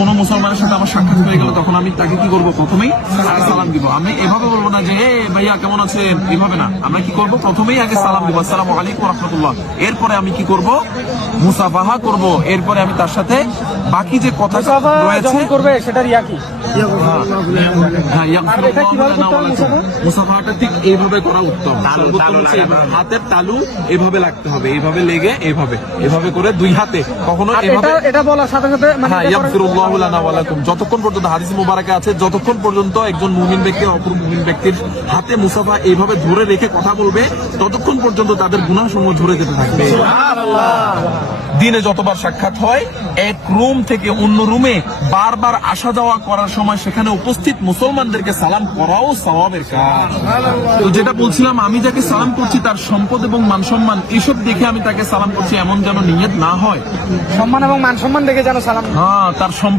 কোনো মুসলমানের সাথে আমার সাক্ষাৎ হয়ে গেল, তখন আমি তাকে কি করবো? প্রথমেই সালাম দিব। আমি এভাবে বলবো না যে হে ভাইয়া কেমন আছেন, এভাবে না। আমরা কি করবো? প্রথমেই আগে সালাম দিব, আসসালামু আলাইকুম ওয়া রাহমাতুল্লাহ। এরপরে আমি কি করব? মুসাফাহা করব। এরপরে আমি তার সাথে বাকি যে কথা রয়েছে করবে সেটার ইয়া কি? মুসাফাহাটা ঠিক এইভাবে করা উত্তম। হাতের তালু এভাবে লাগতে হবে, এইভাবে লেগে এভাবে এভাবে করে দুই হাতে, কখনো এভাবে। এটা বলার সাথে সাথে হ্যাঁ, ইয়াগফিরুল্লাহু লানা ওয়া লাকুম। যতক্ষণ পর্যন্ত হাদিস মুবারাকে আছে, যতক্ষণ পর্যন্ত একজন মুমিন ব্যক্তি অপর মুমিন ব্যক্তির হাতে মুসাফা এইভাবে ধরে রেখে কথা বলবে, ততক্ষণ পর্যন্ত তাদের গুনাহসমূহ ঝরে যেতে থাকবে। দিনে যতবার সাক্ষাৎ হয়, এক রুম থেকে অন্য রুমে বারবার আসা যাওয়া করার সময় সেখানে উপস্থিত মুসলমানদেরকে সালাম করাও সওয়াবের কাজ। তো যেটা বলছিলাম, আমি যাকে সালাম করছি তার সম্পদ এবং মান সম্মান এসব দেখে আমি তাকে সালাম করছি, এমন যেন নিয়ত না হয়। সম্মান এবং মান সম্মান দেখে যেন সালাম। হ্যাঁ, তার সম্পদ